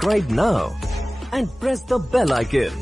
Subscribe now and press the bell icon.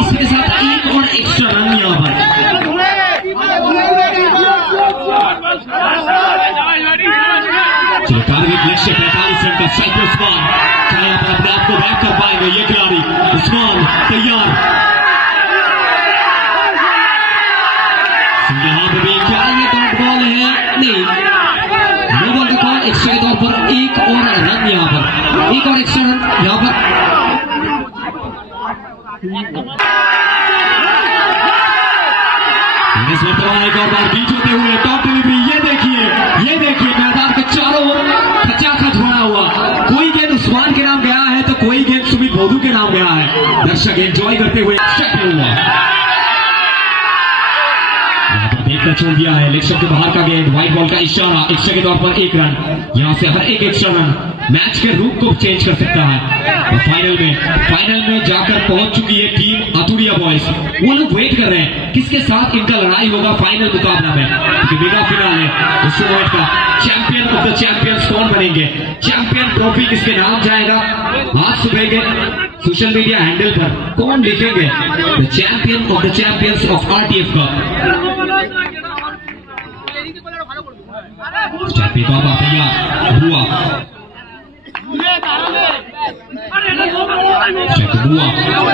इसके साथ एक और एक्स्ट्रा रन यहाँ पर टारगेट लक्ष्य 45 रन का साइकिल उस्मान क्या यहाँ पर अपने आप को बैक कर पाएंगे ये खिलाड़ी उस्मान तैयार यहाँ पर भी क्या ये डॉट बॉल है नहीं नो बॉल का कॉल एक्स्ट्रा के तौर पर एक और रन यहाँ पर एक और एक्स्ट्रा रन यहाँ पर इस वक्त एक और बार बीच होते हुए टॉप डिलीवरी ये देखिए मैदान के चारों ओर खचाखच भरा हुआ कोई गेंद उस्मान के नाम गया है तो कोई गेंद सुमित बोधू के नाम गया है दर्शक एंजॉय करते हुए हुआ यहाँ पर देखकर छोड़ दिया है इलेक्शन के बाहर का गेंद व्हाइट बॉल का इशारा एक्स्ट्रा के तौर पर एक रन यहाँ से हर एक एक्स्ट्रा रन मैच के रूप को चेंज कर सकता है और फाइनल में जाकर पहुंच चुकी है टीम अतुरिया बॉयज वो लोग वेट कर रहे हैं किसके साथ इनका लड़ाई होगा फाइनल मुकाबला में क्योंकि मेगा फिनाल है उस टूर्नामेंट का चैंपियन ऑफ द चैंपियंस कौन बनेंगे चैंपियन ट्रॉफी किसके नाम जाएगा आज सुबह के सोशल मीडिया हैंडल पर कौन लिखेंगे the champion of the champions of RTF का तैयार हुआ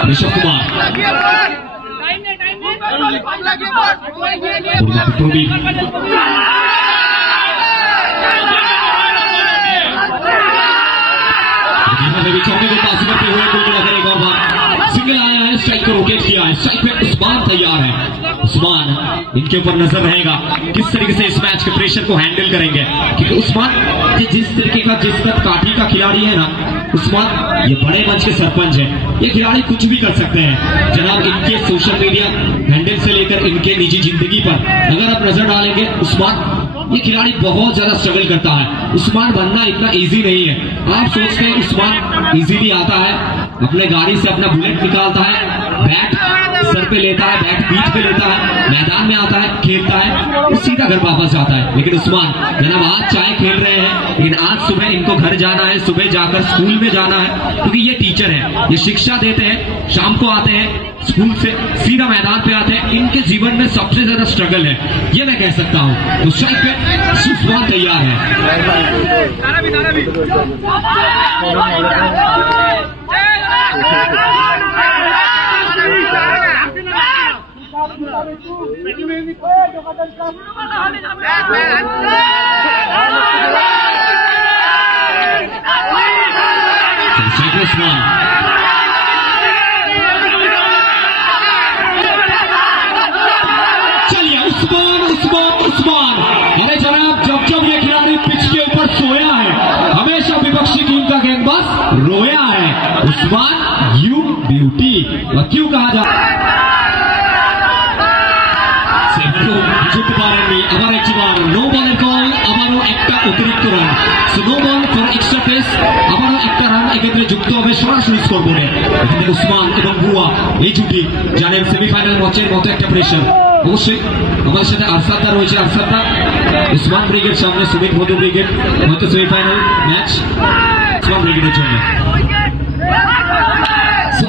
ऋषभ कुमार चौके को पास करते हुए एक और बार सिंगल आया है स्ट्राइक को रोकेट किया है स्ट्राइक पे उस्मान तैयार है उस्मान इनके ऊपर नजर रहेगा किस तरीके से इस मैच के प्रेशर को हैंडल करेंगे क्योंकि उस्मान जिस तरीके का जिस काठी का खिलाड़ी है ना उस्मान ये बड़े मंच के सरपंच है ये खिलाड़ी कुछ भी कर सकते हैं जनाब इनके सोशल मीडिया हैंडल से लेकर इनके निजी जिंदगी पर अगर आप नजर डालेंगे उस्मान ये खिलाड़ी बहुत ज्यादा स्ट्रगल करता है उस्मान बनना इतना इजी नहीं है आप सोचते हैं उस्मान इजीली आता है अपने गाड़ी से अपना बुलेट निकालता है बैट सर पे लेता है, बैट पीठ पे लेता है, मैदान में आता है, खेलता है, सीधा घर वापस जाता है। लेकिन उस्मान जनाब आज चाय खेल रहे हैं, लेकिन आज सुबह इनको घर जाना है, सुबह जाकर स्कूल में जाना है, क्योंकि ये टीचर है, ये शिक्षा देते हैं, शाम को आते हैं स्कूल से सीधा मैदान पे आते हैं। इनके जीवन में सबसे ज्यादा स्ट्रगल है, ये मैं कह सकता हूँ। तो स्ट्राइक पे उस्मान तैयार है। चलिए उस्मान, अरे जनाब जब जब ये खिलाड़ी पिच के ऊपर सोया है, हमेशा विपक्षी टीम का गेंदबाज रोया है। उस्मान यू ब्यूटी, और क्यों कहा जाता है আবার একবার নো বলের কল, আবারও একটা অতিরিক্ত run, no ball for extra pace, আবারও একটা রান এক্ষেত্রে যুক্ত হবে সরাসরি স্কোরবোর্ডে। এখানে উসমান এবং বুয়া এই জুটি জানেন সেমিফাইনাল ম্যাচের মতো একটা প্রেশার। অবশ্যই আমাদের সাথে আরসাদা রয়েছে, আরসাদা উসমান ব্রিগেড সামনে, সুমিত মধু ব্রিগেড, হয়তো সেমিফাইনাল ম্যাচ উসমান ব্রিগেডের জন্য।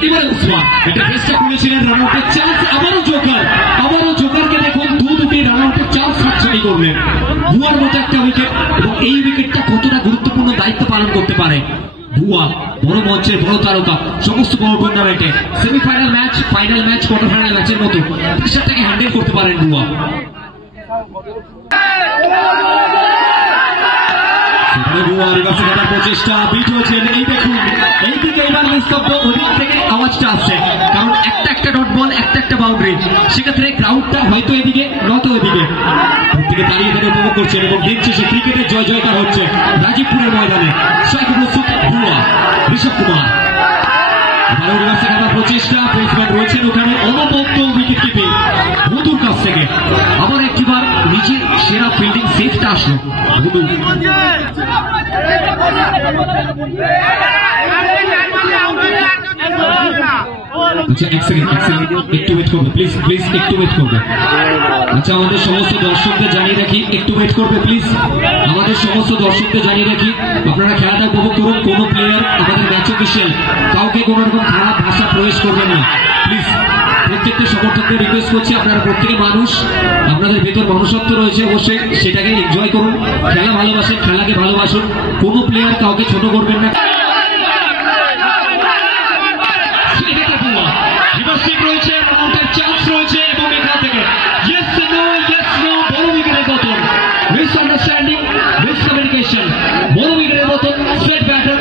এবারে উসমান এটা বেস্টটা খুলেছিলেন, রান আউটের চান্স, আবারও জোকারকে দেখুন দুটি রান আউটের চান্স হাতছানি করলেন। বুয়ার মতো একটা উইকেট, এবং এই উইকেটটা কতটা গুরুত্বপূর্ণ দায়িত্ব পালন করতে পারে বুয়া, বড় মঞ্চের বড় তারকা, সমস্ত বড় টুর্নামেন্টে semifinal match, final match, quarter final ম্যাচের মতো প্রেশারটাকে হ্যান্ডেল করতে পারেন বুয়া। প্রচেষ্টা বিট হয়েছেন, এই দেখুন এইদিকে এবার নিস্তব্ধ, ওদিক থেকে আওয়াজটা আসছে, কারণ একটা ডট বল, একটা বাউন্ডারি, সেক্ষেত্রে ক্রাউডটা হয়তো এদিকে নয়তো ওইদিকে, প্রত্যেকে দাঁড়িয়ে এখানে উপভোগ করছেন এবং দেখছে সে ক্রিকেটের জয় জয়কার হচ্ছে রাজীবপুরের ময়দানে। বুয়া, ঋষভ কুমার প্রচেষ্টা, পেসম্যান রয়েছেন ওখানে, অনবদ্য উইকেট কিপিং মধুর কাছ থেকে, আবার একটিবার নিজের সেরা ফিল্ডিং সেফটা আসলো মধু। আচ্ছা এক সেকেন্ড একটু ওয়েট করবে প্লিজ, একটু ওয়েট করবে। আচ্ছা আমাদের সমস্ত দর্শকদের জানিয়ে রাখি, একটু ওয়েট করবে প্লিজ, আমাদের সমস্ত দর্শকদের জানিয়ে রাখি, আপনারা খেলাটা উপভোগ করুন। কোন প্লেয়ার আমাদের ম্যাচ অফিসিয়াল কাউকে কোন রকম খারাপ ভাষা প্রয়োগ করবেন না প্লিজ। প্রত্যেকটা সমর্থকদের রিকোয়েস্ট করছি, আপনারা প্রত্যেকে মানুষ, আপনাদের ভেতর মনুষ্যত্ব রয়েছে, অবশ্যই সেটাকে এনজয় করুন, খেলা ভালোবাসেন, খেলাকে ভালোবাসুন, কোনো প্লেয়ার কাউকে ছোট করবেন না। রয়েছে, চান্স রয়েছে, এবং এখান থেকে বড় উইকেটের পতন, মিসআন্ডারস্ট্যান্ডিং, মিসকমিউনিকেশন, বড় উইকেটের পতন, স্ট্রেট ব্যাটার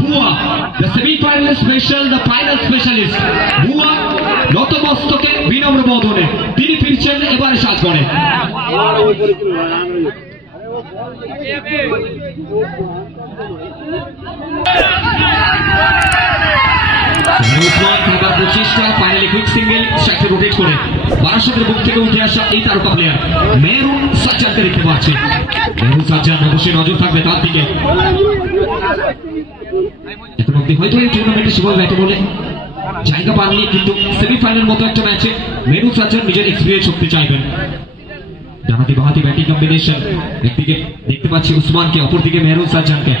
বুয়া, the semifinal special, the final specialist বুয়া নতমস্তকে বিনম্র বদনে তিনি ফিরছেন এবারে সাজগড়ে। প্রচেষ্টা, ফাইনালি কুইক সিঙ্গেল, স্ট্রাইকে রোটেট করে বারাসতের বুক থেকে উঠে আসা এই তারকা প্লেয়ার মেহরুন সাজ্জাদকে দেখতে পাচ্ছি। মেহরুন সাজ্জাদ অবশ্যই নজর থাকবে তার দিকে। এখন অব্দি হয়তো এই টুর্নামেন্টে সেভাবে ব্যাটে বলে জায়গা পাননি, কিন্তু সেমিফাইনাল মতো একটা ম্যাচে মেহরুন সাজ্জাদ নিজের এক্সপিরিয়েন্স শক্তি চাইবেন। ডানাতি বাহাতি ব্যাটিং কম্বিনেশন, একদিকে দেখতে পাচ্ছি উসমানকে, অপরদিকে Mehrun সাজ্জাদকে।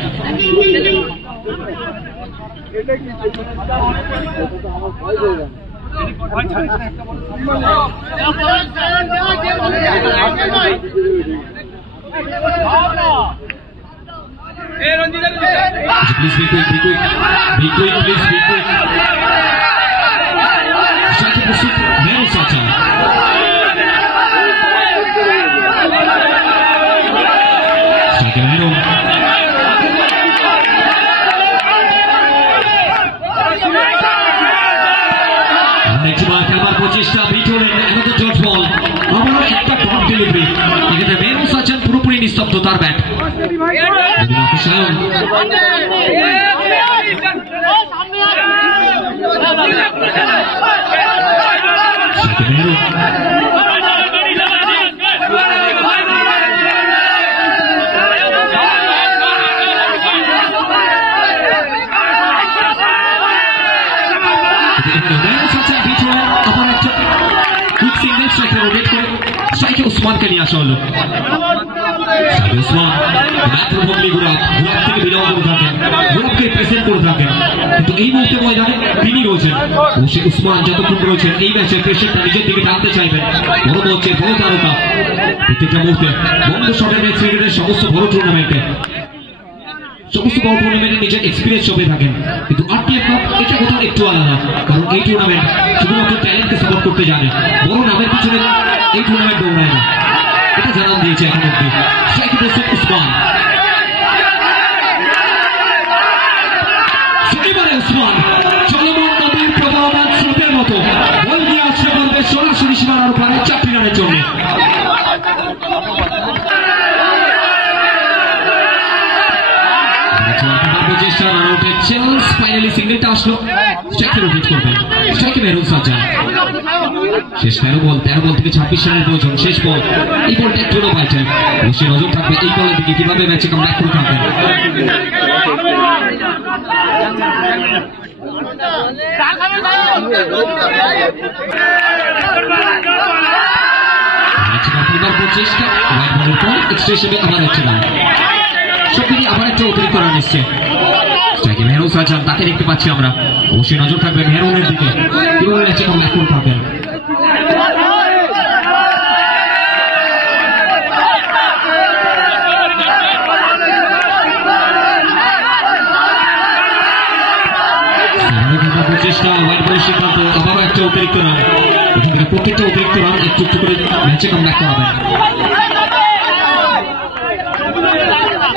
Please be quick, please be quick. Shaki Pusuk, Mehrun Saccad. Shaki Mehrun. প্রচেষ্টা বিট হলেন, আমাদের জর্জ বল, আবারও একটা ডট ডেলিভারি, এক্ষেত্রে মেহরুন সাজ্জাদ পুরোপুরি নিস্তব্ধ তার ব্যাট। उस्मान के लिए आशा हलो उस्मान মাইক্রোফোনলি গুলাব থেকে বিলম্ব করে থাকেন গুলাবকে প্রেজেন্ট করে থাকেন কিন্তু এই মুহূর্তে ময়দানে তিনি রয়েছেন সেই উসমান যতক্ষণ রয়েছেন এই ম্যাচে প্রেশারটা নিজের দিকে টানতে চাইবেন বড় মঞ্চে বড় তারকা প্রত্যেকটা মুহূর্তে বন্ধ শটের ম্যাচ ক্রিকেটের সমস্ত বড় টুর্নামেন্টে নিজের এক্সপিরিয়েন্স সবে থাকেন কিন্তু আরটিএফ কাপ এটা কোথাও একটু আলাদা কারণ এই টুর্নামেন্ট শুধুমাত্র ট্যালেন্টকে সাপোর্ট করতে জানে বড় নামের পিছনে এই টুর্নামেন্ট দৌড়ায় না এটা জানান দিয়েছে এখন অব্দি স্ট্রাইকে প্রস্তুত উসমান এবারে উসমান চলমান নদীর প্রবাহমান স্রোতের মতো বল দিয়ে আসছে বলবে সরাসরি সীমানার উপরে 4টি রানের জন্য চেষ্টা রান আউটের চ্যালেঞ্জ ফাইনালি সিঙ্গেলটা আসলো স্ট্রাইকে রোটেট করবেন স্ট্রাইকে মেহরুন সাজ্জাদ শেষ 13 বল থেকে 26 রানের প্রয়োজন শেষ বল এই বলটা একটু পাইছেন অবশ্যই নজর থাকবে এই বলের দিকে কিভাবে ম্যাচে কামব্যাক করে থাকবেন চেষ্টা হোয়াইট বলের পর এক্সট্রা হিসেবে আবার একটা রান সবদিকে আবার একটা অতিরিক্ত রান এসছে স্ট্রাইকে মেহরুন সাজ্জাদ তাকে দেখতে পাচ্ছি আমরা অবশ্যই নজর থাকবে মেহরুনের দিকে কিভাবে ম্যাচে কামব্যাক করে থাকবেন চেষ্টা হোয়াইট বলের সিদ্ধান্ত আবারও একটা অতিরিক্ত রান এখান থেকে প্রত্যেকটা অতিরিক্ত রান একটু একটু করে ম্যাচে কামব্যাক করাবেন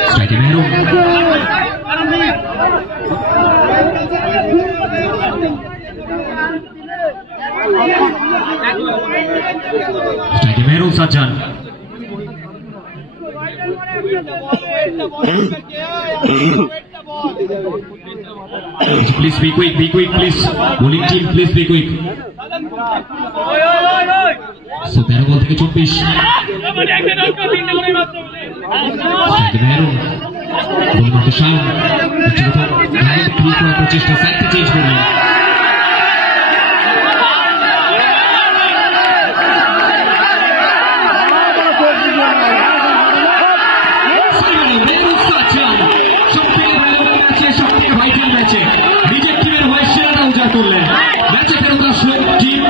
স্ট্রাইকে মেহরুন স্ট্রাইকে Mehrun Sajjad Please be quick, please. Bowling team, please be quick. So 13 ball থেকে 24. মেহরুন বল মারতে শায়ন চেষ্টা সাইডে চেঞ্জ করলেন নিজের টিমের হয়ে সেরাটা উজাড় করলেন ম্যাচে ফেরত আসলো টিম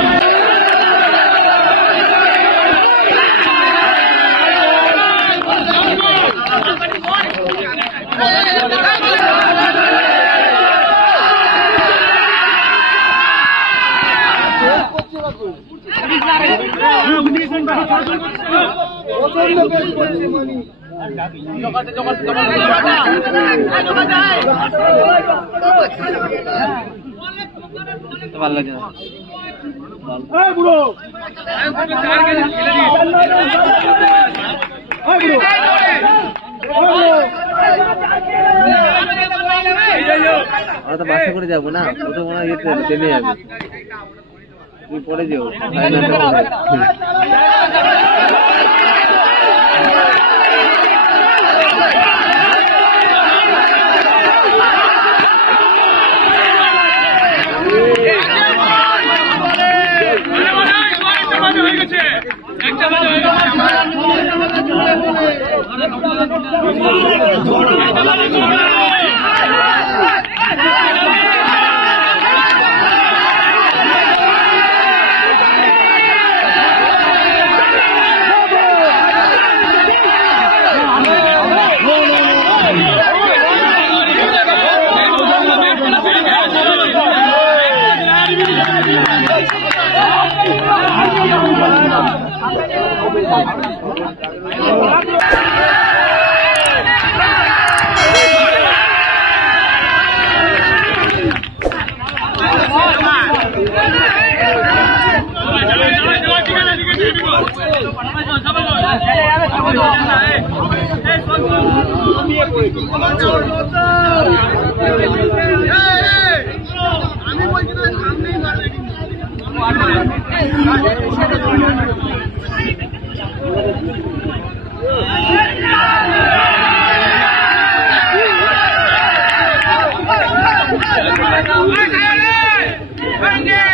ভালো লাগে না আমরা তো বাসে করে যাবো না ও তো মনে হয় ট্রেনে যাবে তুমি পরে যাও Bring it!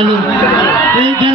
হলো এই